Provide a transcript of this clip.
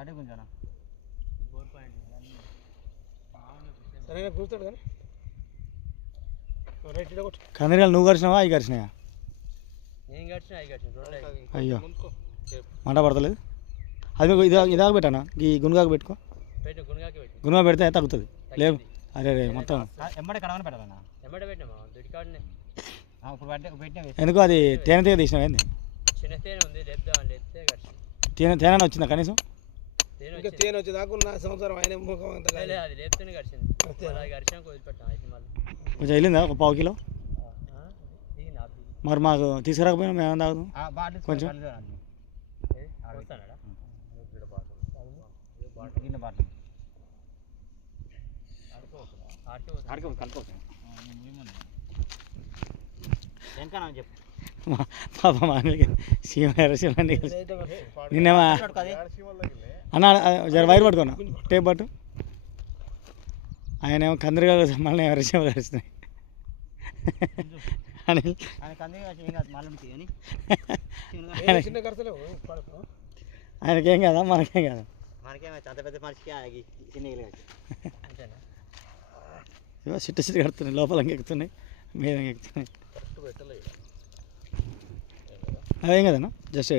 అంటే కొంచెం సరే కూర్చోడు కానీ కందిరికాయలు నువ్వు కరిచినావా అవి కరిచినాయా? అయ్యో మంట పడతలేదు. అది మీకు ఇదాక పెట్టానా? ఈ గునుగాకు పెట్టుకో. గునుగా పెడితే తగ్గుతుంది. లేవు అరే రే మొత్తం ఎమ్మడే కడవని పెట్టాలన్నా. ఎందుకు అది తేనె తేగ తీసినావు ఏంది? తేనె వచ్చిందా కనీసం? తేనె వచ్చేదాకా ఉన్న సంవత్సరం ఆయన ముఖం అంతా కొంచెం వెళ్ళిందా ఒక పావు కిలో? మరి మాకు తీసుకురాకపోయినా మేము తాగుతాం కొంచెం. పాప మామూలుగా శివండి నిన్నేమా అన్న జర వైర్ పట్టుకున్నా టేప్ పట్టు. ఆయన ఏమో కందిరిగా మళ్ళీ ఎవరు కలుస్తున్నాయి ఆయనకేం కదా మనకేం కదా. చిట్ట చిట్టు కడుతున్నాయి లోపల ఎక్కుతున్నాయి మీద ఎక్కుతున్నాయి. అదేం కదన్నా జస్ట్